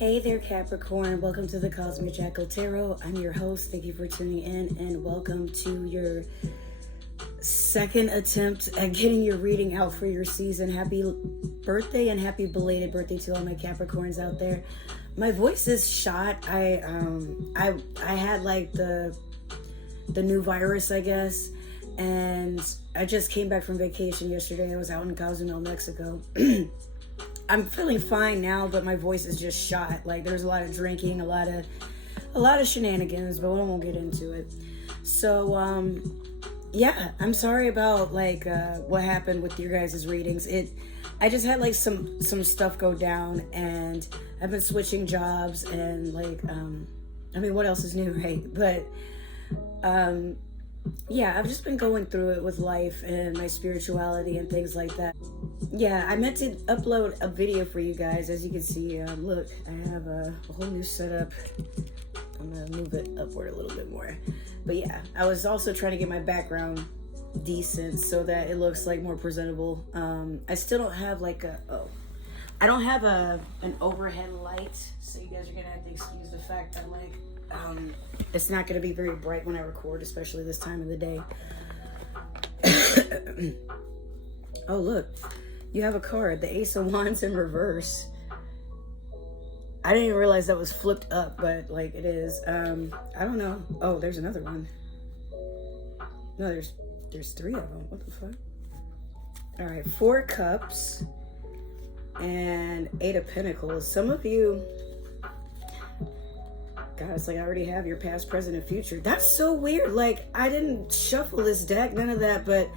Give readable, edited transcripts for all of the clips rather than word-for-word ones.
Hey there, Capricorn. Welcome to the Cosmic Jackal Tarot. I'm your host. Thank you for tuning in, and welcome to your second attempt at getting your reading out for your season. Happy birthday and happy belated birthday to all my Capricorns out there. My voice is shot. I had like the new virus, I guess, and I just came back from vacation yesterday. I was out in Cozumel, Mexico. I'm feeling fine now, but my voice is just shot. Like, there's a lot of drinking, a lot of shenanigans, but we won't get into it. So, yeah, I'm sorry about what happened with your guys' readings. I just had like some stuff go down, and I've been switching jobs, and what else is new, right? But yeah, I've just been going through it with life and my spirituality and things like that. Yeah, I meant to upload a video for you guys. As you can see, look, I have a whole new setup. I'm gonna move it upward a little bit more. But yeah, I was also trying to get my background decent so that it looks like more presentable. I still don't have I don't have an overhead light, so you guys are gonna have to excuse the fact that it's not gonna be very bright when I record, especially this time of the day. Oh, look, you have a card, the Ace of Wands in reverse. I didn't even realize that was flipped up, but it is. I don't know. Oh, there's another one. No, there's three of them. What the fuck? All right, 4 cups and 8 of Pentacles. Some of you, God, it's like I already have your past, present, and future. That's so weird. I didn't shuffle this deck, none of that, but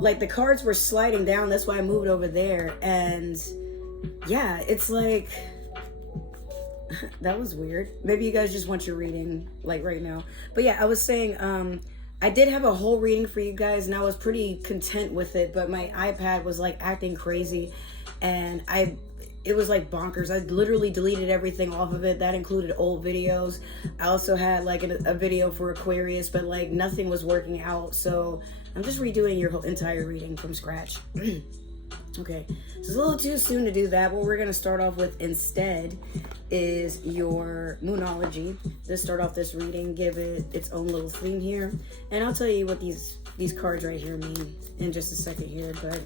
the cards were sliding down. That's why I moved over there. And yeah, it's like, that was weird. Maybe you guys just want your reading right now. But yeah, I was saying, I did have a whole reading for you guys, and I was pretty content with it, but my iPad was acting crazy, and it was bonkers. I literally deleted everything off of it. That included old videos. I also had a video for Aquarius, but nothing was working out. So I'm just redoing your whole entire reading from scratch. Okay, so it's a little too soon to do that. What we're going to start off with instead is your Moonology. Let's start off this reading, give it its own little theme here. And I'll tell you what these cards right here mean in just a second here. But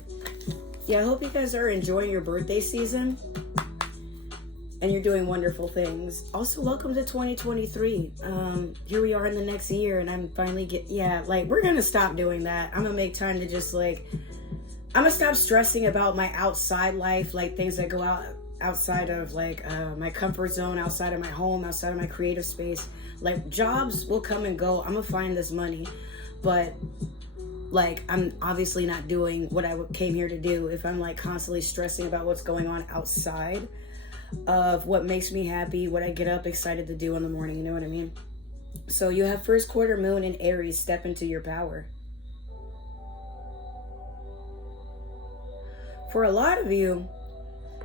yeah, I hope you guys are enjoying your birthday season and you're doing wonderful things. Also, welcome to 2023. Here we are in the next year, and I'm finally we're going to stop doing that. I'm going to make time to just I'm gonna stop stressing about my outside life, things that go outside of my comfort zone, outside of my home, outside of my creative space. Jobs will come and go. I'm gonna find this money, but I'm obviously not doing what I came here to do if I'm constantly stressing about what's going on outside of what makes me happy, what I get up excited to do in the morning. You know what I mean? So you have first quarter moon in Aries. Step into your power. For a lot of you,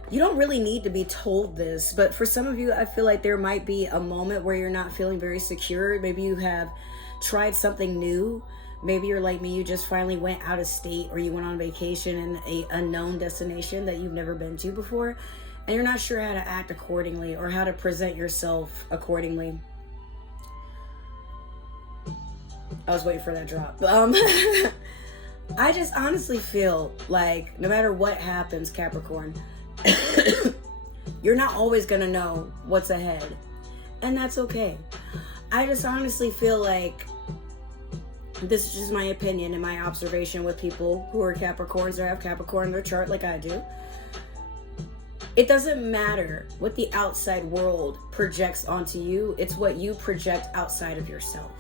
you don't really need to be told this, but for some of you, I feel like there might be a moment where you're not feeling very secure. Maybe you have tried something new. Maybe you're like me, you just finally went out of state, or you went on vacation in an unknown destination that you've never been to before, and you're not sure how to act accordingly or how to present yourself accordingly. I was waiting for that drop. I just honestly feel no matter what happens, Capricorn, you're not always going to know what's ahead. And that's okay. I just honestly feel this is just my opinion and my observation with people who are Capricorns or have Capricorn in their chart like I do. It doesn't matter what the outside world projects onto you. It's what you project outside of yourself.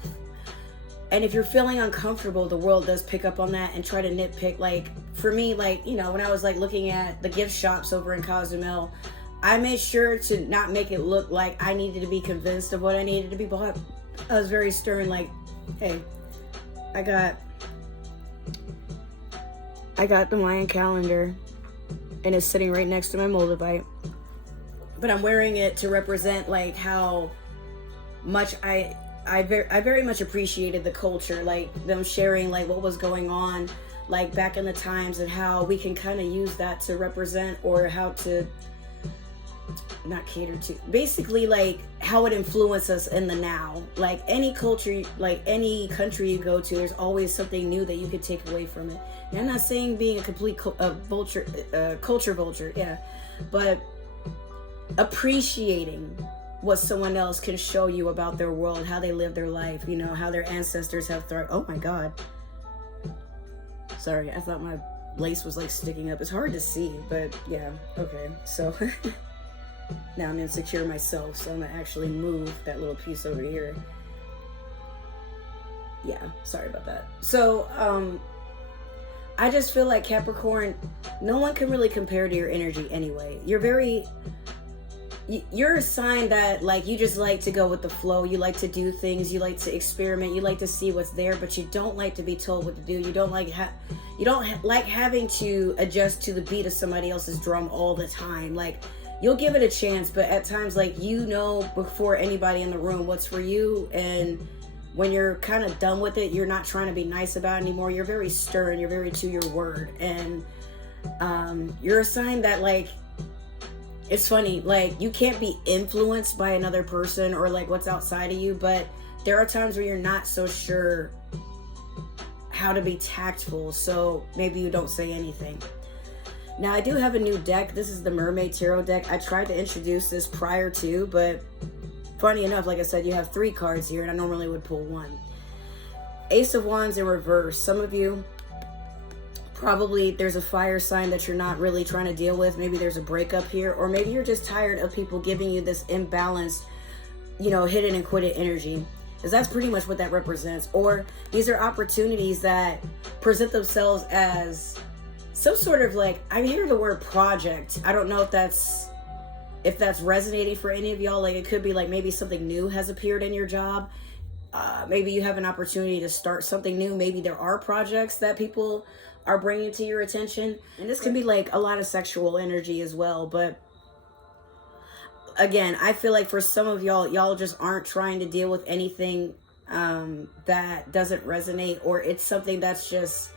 And if you're feeling uncomfortable, the world does pick up on that and try to nitpick. For me, when I was looking at the gift shops over in Cozumel, I made sure to not make it look like I needed to be convinced of what I needed to be bought. I was very stern, hey, I got the Mayan calendar, and it's sitting right next to my Moldavite. But I'm wearing it to represent how much I very much appreciated the culture, them sharing what was going on back in the times, and how we can kind of use that to represent, or how to not cater to, basically like how it influences us in the now. Like any culture, like any country you go to, there's always something new that you could take away from it. And I'm not saying being a complete culture vulture, yeah, but appreciating what someone else can show you about their world, how they live their life, you know, how their ancestors have thrived. Oh my God. Sorry, I thought my lace was like sticking up. It's hard to see, but yeah, okay. So now I'm insecure myself, so I'm gonna actually move that little piece over here. Yeah, sorry about that. So I just feel like Capricorn, no one can really compare to your energy anyway. You're a sign that like you just like to go with the flow. You like to do things, you like to experiment, you like to see what's there, but you don't like to be told what to do. You don't like like having to adjust to the beat of somebody else's drum all the time. Like you'll give it a chance, but at times like you know before anybody in the room what's for you, and when you're kind of done with it, you're not trying to be nice about it anymore. You're very stern, you're very to your word, and you're a sign that like, it's funny, like you can't be influenced by another person or like what's outside of you, but there are times where you're not so sure how to be tactful, so maybe you don't say anything. Now I do have a new deck. This is the Mermaid Tarot deck. I tried to introduce this prior to, but funny enough, like I said, you have 3 cards here and I normally would pull 1. Ace of Wands in reverse. Some of you, probably there's a fire sign that you're not really trying to deal with. Maybe there's a breakup here, or maybe you're just tired of people giving you this imbalanced, you know, hit it and quit it energy, because that's pretty much what that represents. Or these are opportunities that present themselves as some sort of like, I hear the word project. I don't know if that's resonating for any of y'all. Like it could be like maybe something new has appeared in your job. Maybe you have an opportunity to start something new. Maybe there are projects that people are bringing to your attention, and this can be like a lot of sexual energy as well. But again, I feel like for some of y'all just aren't trying to deal with anything that doesn't resonate, or it's something that's just,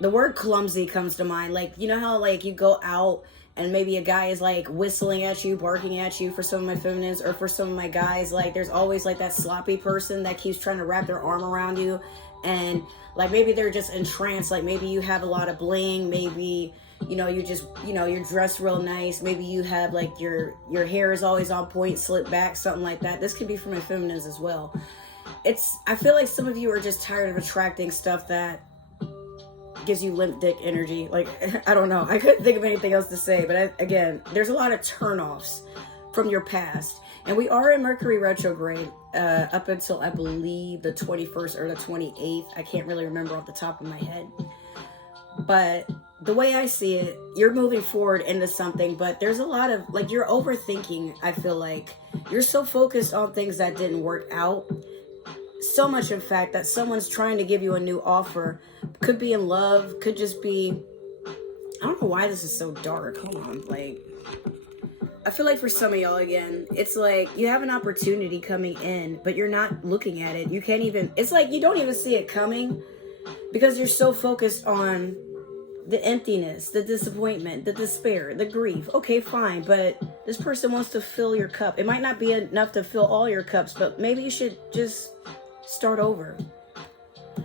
the word clumsy comes to mind. Like, you know how like you go out and maybe a guy is like whistling at you, barking at you, for some of my feminines, or for some of my guys, like there's always like that sloppy person that keeps trying to wrap their arm around you, and like maybe they're just entranced. Like maybe you have a lot of bling, maybe, you know, you just, you know, you're dressed real nice, maybe you have like your hair is always on point, slicked back, something like that. This could be for my feminines as well. I feel like some of you are just tired of attracting stuff that gives you limp dick energy. Like, I don't know, I couldn't think of anything else to say, but again, there's a lot of turnoffs from your past. And we are in Mercury retrograde up until I believe the 21st or the 28th. I can't really remember off the top of my head. But the way I see it, you're moving forward into something, but there's a lot of, like, you're overthinking. I feel like you're so focused on things that didn't work out. So much, in fact, that someone's trying to give you a new offer. Could be in love, could just be, I don't know why this is so dark. Hold on, like, I feel like for some of y'all, again, it's like you have an opportunity coming in, but you're not looking at it. You can't even, it's like you don't even see it coming because you're so focused on the emptiness, the disappointment, the despair, the grief. Okay, fine, but this person wants to fill your cup. It might not be enough to fill all your cups, but maybe you should just start over.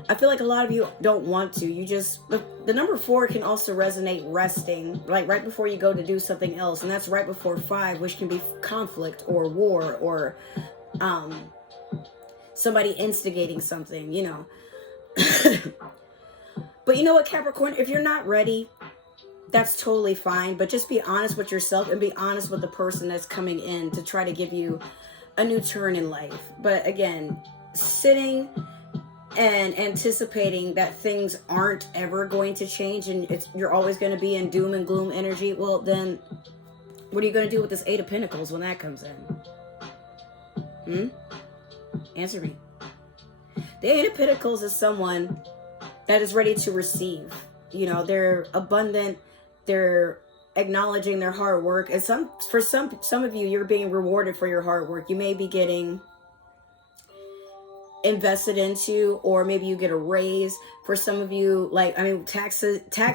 I feel like a lot of you don't want to. You just, the number 4 can also resonate resting, like right before you go to do something else. And that's right before 5, which can be conflict or war or somebody instigating something, you know. But you know what, Capricorn, if you're not ready, that's totally fine. But just be honest with yourself and be honest with the person that's coming in to try to give you a new turn in life. But again, sitting and anticipating that things aren't ever going to change and you're always going to be in doom and gloom energy, well then what are you going to do with this 8 of Pentacles when that comes in? Answer me. The 8 of Pentacles is someone that is ready to receive. You know, they're abundant, they're acknowledging their hard work, and some of you, you're being rewarded for your hard work. You may be getting invested into, or maybe you get a raise. For some of you, like, I mean, tax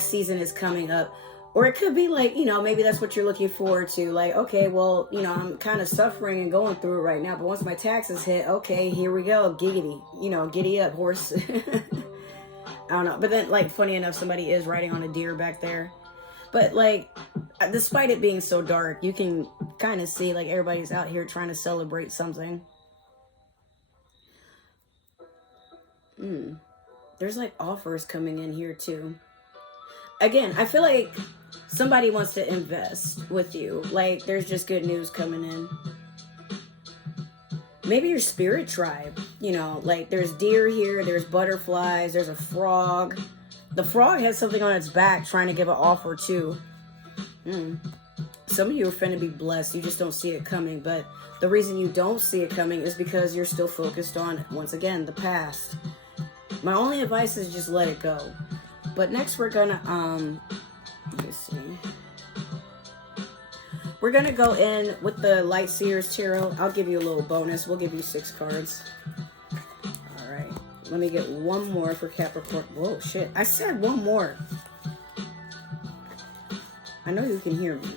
season is coming up, Or it could be like, you know, maybe that's what you're looking forward to. Like, okay, well, you know, I'm kind of suffering and going through it right now. But once my taxes hit, okay, here we go. Giggity. You know, giddy up, horse. I don't know. But then, like, funny enough, somebody is riding on a deer back there. But, like, despite it being so dark, you can kind of see, like, everybody's out here trying to celebrate something. There's, like, offers coming in here, too. Again, I feel like somebody wants to invest with you. Like, there's just good news coming in. Maybe your spirit tribe, you know, like there's deer here, there's butterflies, there's a frog. The frog has something on its back trying to give an offer too. Some of you are finna be blessed. You just don't see it coming. But the reason you don't see it coming is because you're still focused on, once again, the past. My only advice is just let it go. But next we're gonna, let me see. We're going to go in with the Light Seers Tarot. I'll give you a little bonus. We'll give you 6 cards. All right. Let me get one more for Capricorn. Whoa, shit. I said one more. I know you can hear me.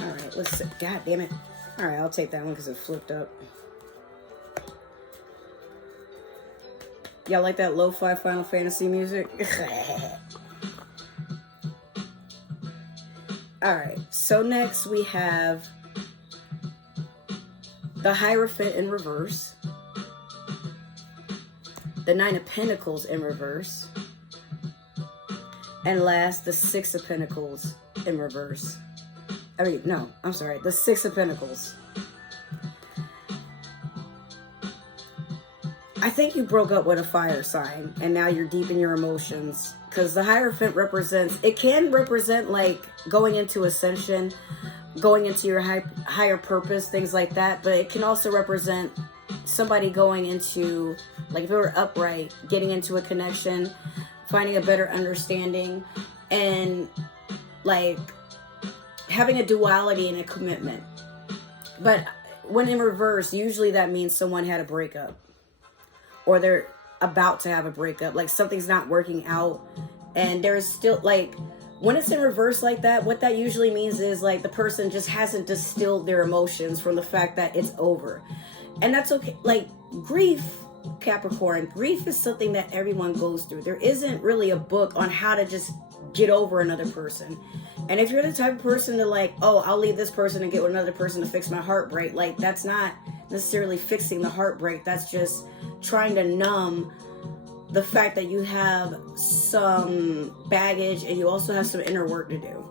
All right. Let's see. God damn it. All right. I'll take that one because it flipped up. Y'all like that lo-fi Final Fantasy music? Alright, so next we have the Hierophant in reverse, the 9 of Pentacles in reverse, and last, the 6 of Pentacles in reverse. The 6 of Pentacles. I think you broke up with a fire sign, and now you're deep in your emotions. Because the Hierophant can represent like going into ascension, going into your higher purpose, things like that. But it can also represent somebody going into, like if they were upright, getting into a connection, finding a better understanding, and like having a duality and a commitment. But when in reverse, usually that means someone had a breakup. Or they're about to have a breakup, like something's not working out, and there's still, like, when it's in reverse like that, what that usually means is like the person just hasn't distilled their emotions from the fact that it's over. And that's okay. Like, grief, Capricorn, grief is something that everyone goes through. There isn't really a book on how to just get over another person. And if you're the type of person to like, oh, I'll leave this person and get with another person to fix my heartbreak, like that's not necessarily fixing the heartbreak. That's just trying to numb the fact that you have some baggage and you also have some inner work to do.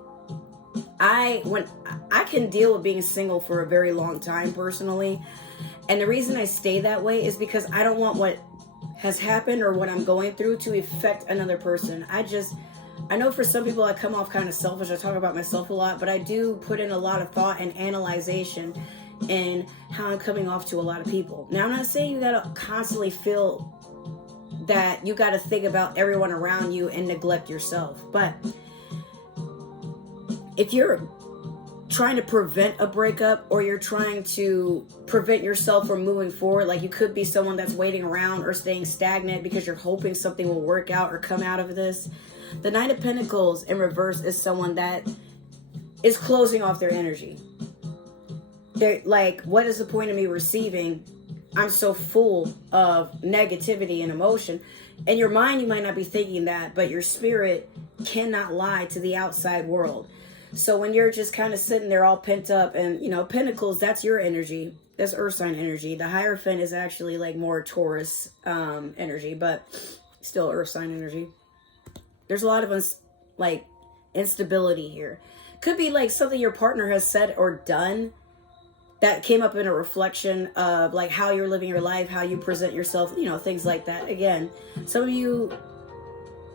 I can deal with being single for a very long time personally, and the reason I stay that way is because I don't want what has happened or what I'm going through to affect another person. I know for some people I come off kind of selfish. I talk about myself a lot, but I do put in a lot of thought and analyzation in how I'm coming off to a lot of people. Now, I'm not saying you gotta constantly feel that you gotta think about everyone around you and neglect yourself. But if you're trying to prevent a breakup, or you're trying to prevent yourself from moving forward, like you could be someone that's waiting around or staying stagnant because you're hoping something will work out or come out of this. The 9 of Pentacles in reverse is someone that is closing off their energy. They're like, what is the point of me receiving? I'm so full of negativity and emotion. In your mind, you might not be thinking that, but your spirit cannot lie to the outside world. So when you're just kind of sitting there all pent up, and you know, Pentacles, that's your energy. That's Earth sign energy. The Hierophant is actually like more Taurus energy, but still Earth sign energy. There's a lot of instability here. Could be like something your partner has said or done that came up in a reflection of like how you're living your life, how you present yourself, you know, things like that. Again, some of you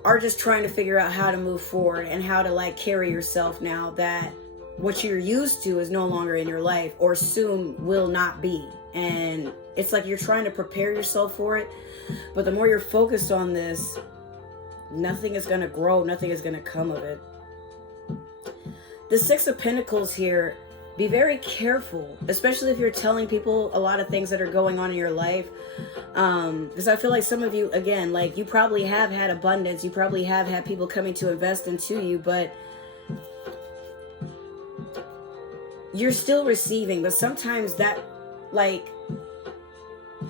are just trying to figure out how to move forward and how to like carry yourself now that what you're used to is no longer in your life or soon will not be. And it's like you're trying to prepare yourself for it. But the more you're focused on this, nothing is going to grow. Nothing is going to come of it. The 6 of Pentacles here, be very careful, especially if you're telling people a lot of things that are going on in your life. Because I feel like some of you, again, like you probably have had abundance. You probably have had people coming to invest into you, but you're still receiving. But sometimes that, like,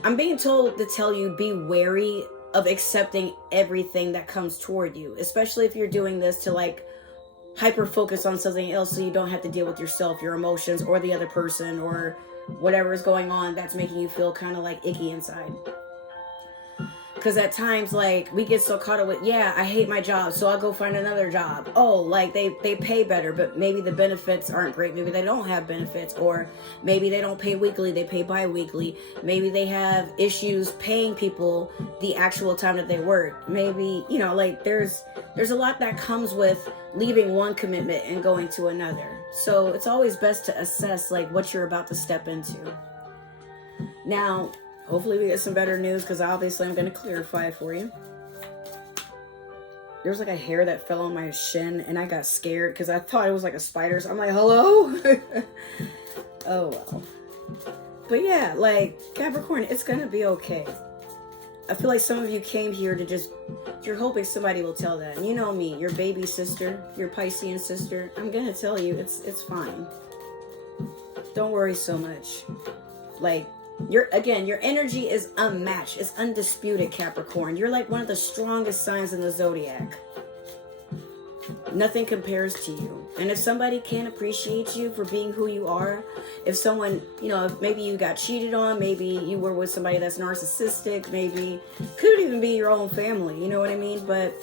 I'm being told to tell you, be wary of accepting everything that comes toward you, especially if you're doing this to like hyper focus on something else so you don't have to deal with yourself, your emotions, or the other person, or whatever is going on that's making you feel kind of like icky inside. Because at times, like, we get so caught up with, yeah, I hate my job, so I'll go find another job. Oh, like, they pay better, but maybe the benefits aren't great. Maybe they don't have benefits, or maybe they don't pay weekly, they pay bi-weekly. Maybe they have issues paying people the actual time that they work. Maybe, you know, like, there's a lot that comes with leaving one commitment and going to another. So it's always best to assess, like, what you're about to step into. Now, hopefully we get some better news, because obviously I'm going to clarify it for you. There's like a hair that fell on my shin, and I got scared because I thought it was like a spider. So I'm like, hello? Oh, well. But yeah, like, Capricorn, it's going to be okay. I feel like some of you came here to just, you're hoping somebody will tell that. And you know me, your baby sister, your Piscean sister. I'm going to tell you, it's fine. Don't worry so much. Like, your energy is unmatched. It's undisputed, Capricorn. You're like one of the strongest signs in the zodiac. Nothing compares to you. And if somebody can't appreciate you for being who you are, if someone, you know, if maybe you got cheated on, maybe you were with somebody that's narcissistic, maybe could even be your own family, you know what I mean? But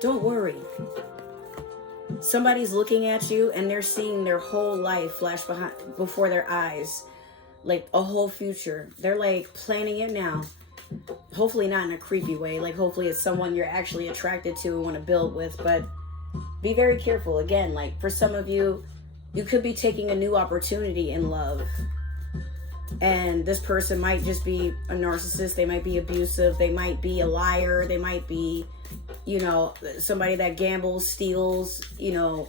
don't worry. Somebody's looking at you and they're seeing their whole life flash before their eyes. Like a whole future. They're like planning it now. Hopefully not in a creepy way. Like hopefully it's someone you're actually attracted to and want to build with. But be very careful. Again, like for some of you, you could be taking a new opportunity in love. And this person might just be a narcissist. They might be abusive. They might be a liar. They might be, you know, somebody that gambles, steals, you know,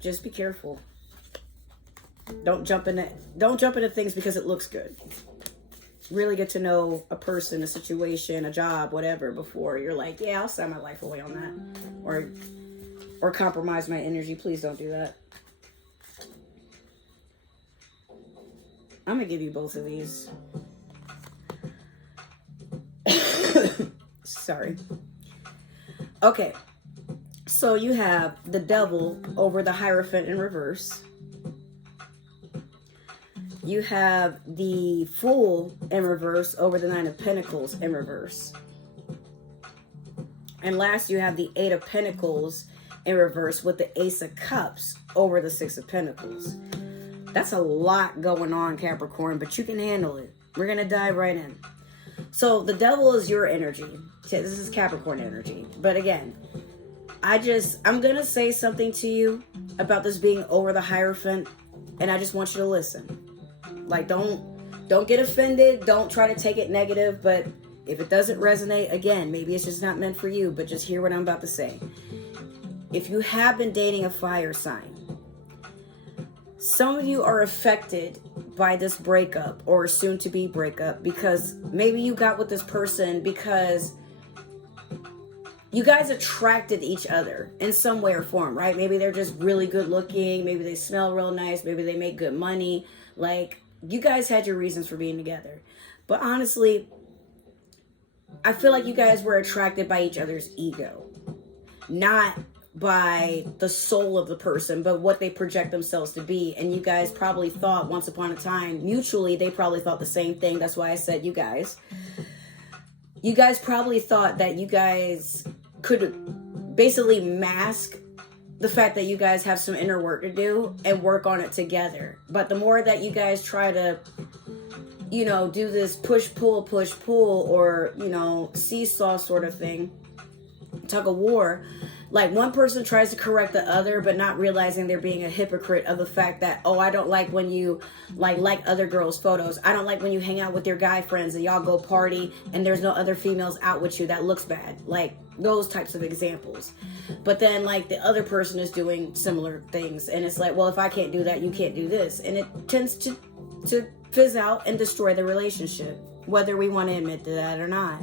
just be careful. Don't jump into things because it looks good. Really get to know a person, a situation, a job, whatever, before you're like, yeah, I'll sign my life away on that. Or compromise my energy. Please don't do that. I'm going to give you both of these. Sorry. Okay. So you have the Devil over the Hierophant in reverse. You have the Fool in reverse over the Nine of Pentacles in reverse. And last, you have the Eight of Pentacles in reverse with the Ace of Cups over the Six of Pentacles. That's a lot going on, Capricorn, but you can handle it. We're going to dive right in. So the Devil is your energy. This is Capricorn energy. But again, I'm going to say something to you about this being over the Hierophant, and I just want you to listen. Like, don't get offended. Don't try to take it negative. But if it doesn't resonate, again, maybe it's just not meant for you. But just hear what I'm about to say. If you have been dating a fire sign, some of you are affected by this breakup or soon to be breakup because maybe you got with this person because you guys attracted each other in some way or form, right? Maybe they're just really good looking. Maybe they smell real nice. Maybe they make good money. Like, you guys had your reasons for being together. But honestly, I feel like you guys were attracted by each other's ego. Not by the soul of the person, but what they project themselves to be. And you guys probably thought once upon a time, mutually, they probably thought the same thing. That's why I said you guys. You guys probably thought that you guys could basically mask the fact that you guys have some inner work to do and work on it together. But the more that you guys try to, you know, do this push, pull, or, you know, seesaw sort of thing, tug of war, like one person tries to correct the other, but not realizing they're being a hypocrite of the fact that, oh, I don't like when you like other girls' photos. I don't like when you hang out with your guy friends and y'all go party and there's no other females out with you. That looks bad. Like those types of examples. But then like the other person is doing similar things, and it's like, well, if I can't do that, you can't do this. And it tends to fizz out and destroy the relationship, whether we want to admit to that or not.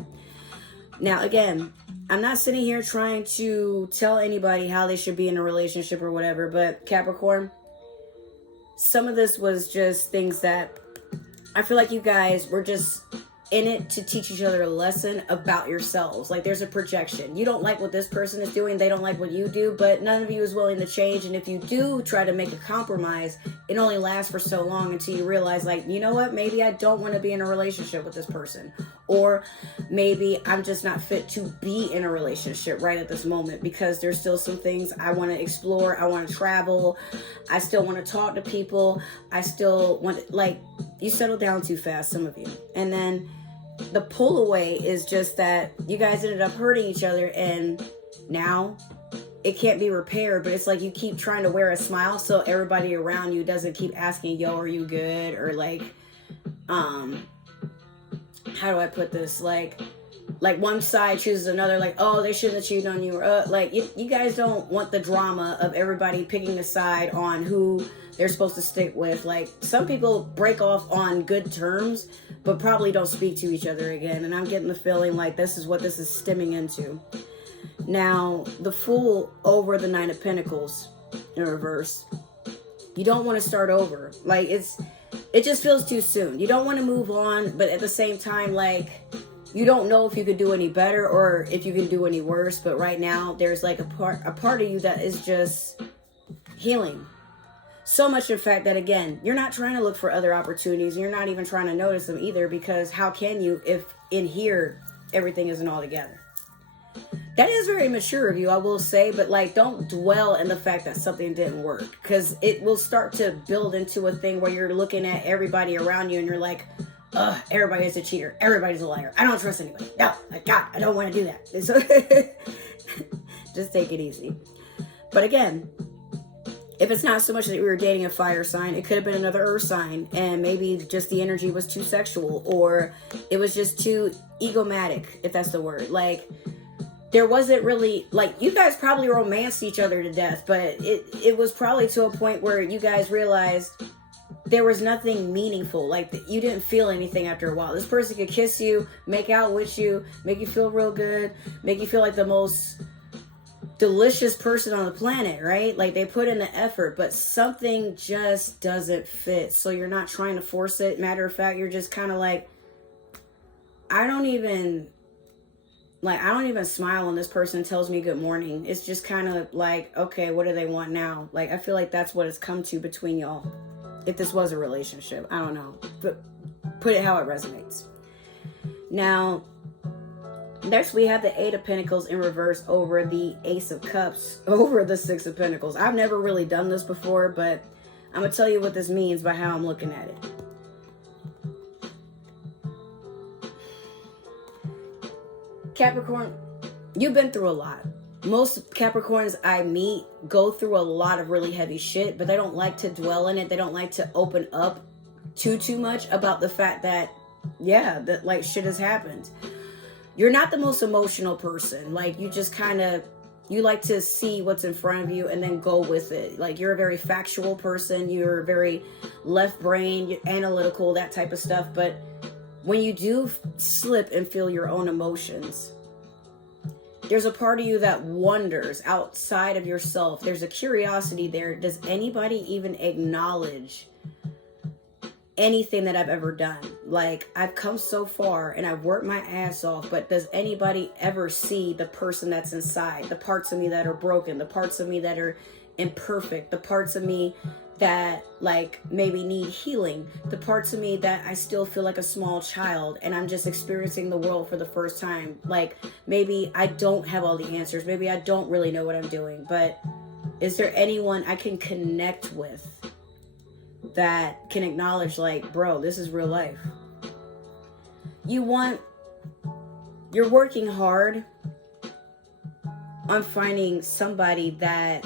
Now, again, I'm not sitting here trying to tell anybody how they should be in a relationship or whatever, but Capricorn, some of this was just things that I feel like you guys were just in it to teach each other a lesson about yourselves. Like there's a projection. You don't like what this person is doing. They don't like what you do, but none of you is willing to change. And if you do try to make a compromise, it only lasts for so long until you realize, like, you know what? Maybe I don't want to be in a relationship with this person. Or maybe I'm just not fit to be in a relationship right at this moment, because there's still some things I want to explore. I want to travel. I still want to talk to people. I still want, like, you settle down too fast, some of you. And then the pull away is just that you guys ended up hurting each other, and now it can't be repaired. But it's like you keep trying to wear a smile so everybody around you doesn't keep asking, yo, are you good? Or like, how do I put this? Like one side chooses another, like, oh, they shouldn't have cheated on you. Like you guys don't want the drama of everybody picking a side on who they're supposed to stick with. Like some people break off on good terms, but probably don't speak to each other again. And I'm getting the feeling like this is what this is stemming into. Now, the Fool over the Nine of Pentacles in reverse. You don't want to start over. Like it just feels too soon. You don't want to move on, but at the same time, like, you don't know if you could do any better or if you can do any worse. But right now, there's like a part of you that is just healing. So much, in fact, that again, you're not trying to look for other opportunities. You're not even trying to notice them either, because how can you if in here everything isn't all together? That is very mature of you, I will say, but like, don't dwell in the fact that something didn't work, because it will start to build into a thing where you're looking at everybody around you and you're like, ugh, everybody's a cheater. Everybody's a liar. I don't trust anybody. No, God, I don't want to do that. And so just take it easy. But again, if it's not so much that we were dating a fire sign, it could have been another earth sign, and maybe just the energy was too sexual, or it was just too egomatic, if that's the word. Like, there wasn't really, like, you guys probably romanced each other to death, but it was probably to a point where you guys realized there was nothing meaningful. Like, you didn't feel anything after a while. This person could kiss you, make out with you, make you feel real good, make you feel like the most delicious person on the planet, right? Like, they put in the effort, but something just doesn't fit. So you're not trying to force it. Matter of fact, you're just kind of like, I don't even smile when this person tells me good morning. It's just kind of like, okay, what do they want now? Like, I feel like that's what it's come to between y'all. If this was a relationship, I don't know, but put it how it resonates. Now, next we have the Eight of Pentacles in reverse over the Ace of Cups over the Six of Pentacles. I've never really done this before, but I'm going to tell you what this means by how I'm looking at it. Capricorn, you've been through a lot. Most Capricorns I meet go through a lot of really heavy shit, but they don't like to dwell in it. They don't like to open up too much about the fact that, yeah, that like shit has happened. You're not the most emotional person. Like, you just kind of, you like to see what's in front of you and then go with it. Like, you're a very factual person. You're very left brain, you're analytical, that type of stuff. But when you do slip and feel your own emotions, there's a part of you that wonders outside of yourself. There's a curiosity there. Does anybody even acknowledge anything that I've ever done? Like, I've come so far and I've worked my ass off, but does anybody ever see the person that's inside? The parts of me that are broken, the parts of me that are imperfect, the parts of me that like maybe need healing, the parts of me that I still feel like a small child and I'm just experiencing the world for the first time. Like, maybe I don't have all the answers, maybe I don't really know what I'm doing, but is there anyone I can connect with that can acknowledge, like, bro, this is real life? You're working hard, I'm finding somebody that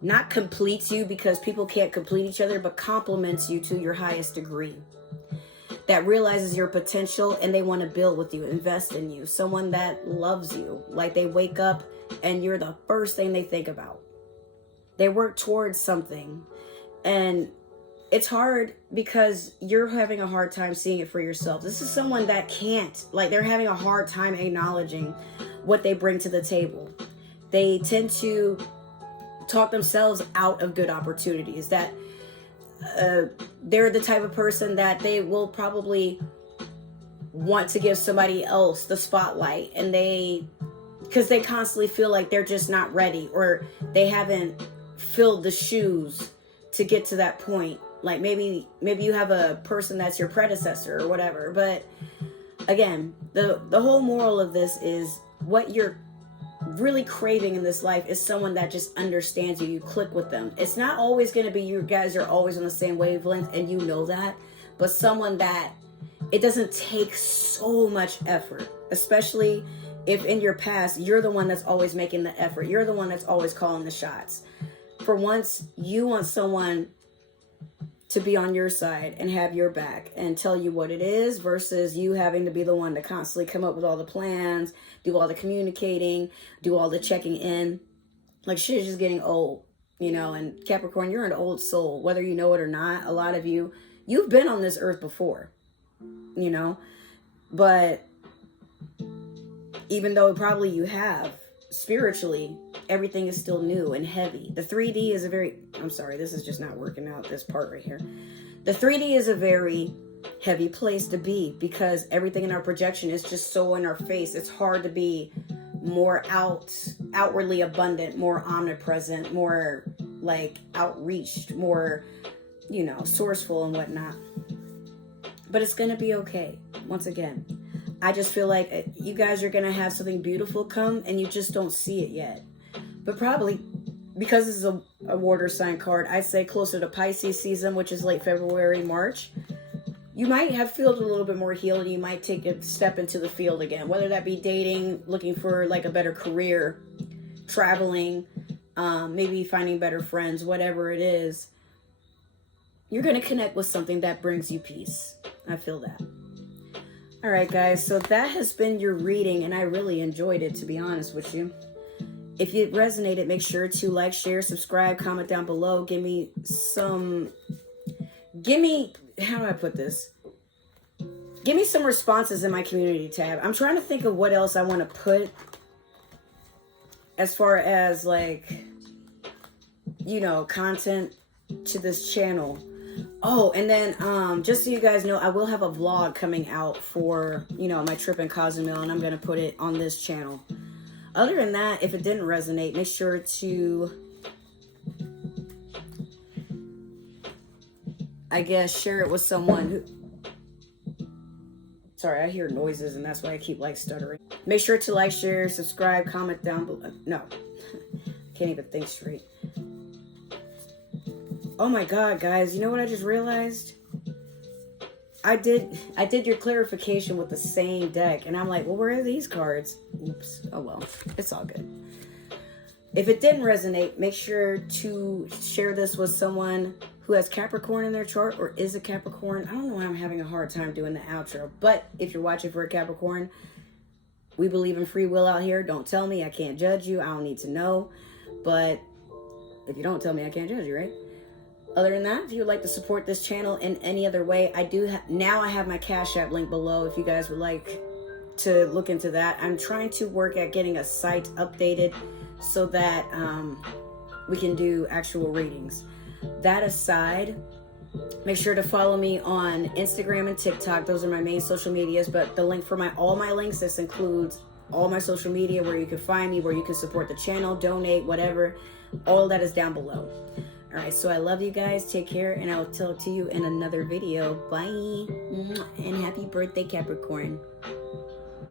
not completes you, because people can't complete each other, but complements you to your highest degree. That realizes your potential and they want to build with you, invest in you. Someone that loves you. Like they wake up and you're the first thing they think about. They work towards something. And it's hard because you're having a hard time seeing it for yourself. This is someone that can't, like they're having a hard time acknowledging what they bring to the table. They tend to talk themselves out of good opportunities. That they're the type of person that they will probably want to give somebody else the spotlight, and because they constantly feel like they're just not ready, or they haven't filled the shoes to get to that point. Like maybe you have a person that's your predecessor or whatever. But again, the whole moral of this is what you're really craving in this life is someone that just understands you. You click with them. It's not always going to be you guys are always on the same wavelength, and you know that, but someone that it doesn't take so much effort, especially if in your past you're the one that's always making the effort, you're the one that's always calling the shots. For once, you want someone to be on your side and have your back and tell you what it is, versus you having to be the one to constantly come up with all the plans, do all the communicating, do all the checking in. Like, shit is just getting old, you know. And Capricorn, you're an old soul, whether you know it or not. A lot of you've been on this earth before, you know. But even though probably you have, spiritually, everything is still new and heavy. The 3D is I'm sorry, this is just not working out, this part right here. The 3D is a very heavy place to be, because everything in our projection is just so in our face. It's hard to be more outwardly abundant, more omnipresent, more like outreached, more, you know, sourceful and whatnot. But it's gonna be okay. Once again, I just feel like you guys are going to have something beautiful come, and you just don't see it yet. But probably, because this is a water sign card, I'd say closer to Pisces season, which is late February, March, you might have felt a little bit more healed. You might take a step into the field again, whether that be dating, looking for like a better career, traveling, maybe finding better friends, whatever it is. You're going to connect with something that brings you peace. I feel that. All right, guys, so that has been your reading, and I really enjoyed it, to be honest with you. If it resonated, make sure to like, share, subscribe, comment down below. Give me, how do I put this? Give me some responses in my community tab. I'm trying to think of what else I want to put as far as, like, you know, content to this channel. Oh, and then just so you guys know, I will have a vlog coming out for, you know, my trip in Cozumel, and I'm going to put it on this channel. Other than that, if it didn't resonate, make sure to, I guess, share it with someone who, sorry, I hear noises, and that's why I keep, like, stuttering. Make sure to like, share, subscribe, comment down below. No, can't even think straight. Oh my God, guys, you know what I just realized? I did your clarification with the same deck, and I'm like, well, where are these cards? Oops. Oh well, it's all good. If it didn't resonate, make sure to share this with someone who has Capricorn in their chart or is a Capricorn. I don't know why I'm having a hard time doing the outro, but if you're watching for a Capricorn, we believe in free will out here. Don't tell me. I can't judge you. I don't need to know. But if you don't tell me, I can't judge you, right? Other than that, if you would like to support this channel in any other way, I do now I have my Cash App link below if you guys would like to look into that. I'm trying to work at getting a site updated so that we can do actual readings. That aside, make sure to follow me on Instagram and TikTok. Those are my main social medias, but the link for all my links, this includes all my social media, where you can find me, where you can support the channel, donate, whatever. All that is down below. All right, so I love you guys. Take care, and I will talk to you in another video. Bye, and happy birthday, Capricorn.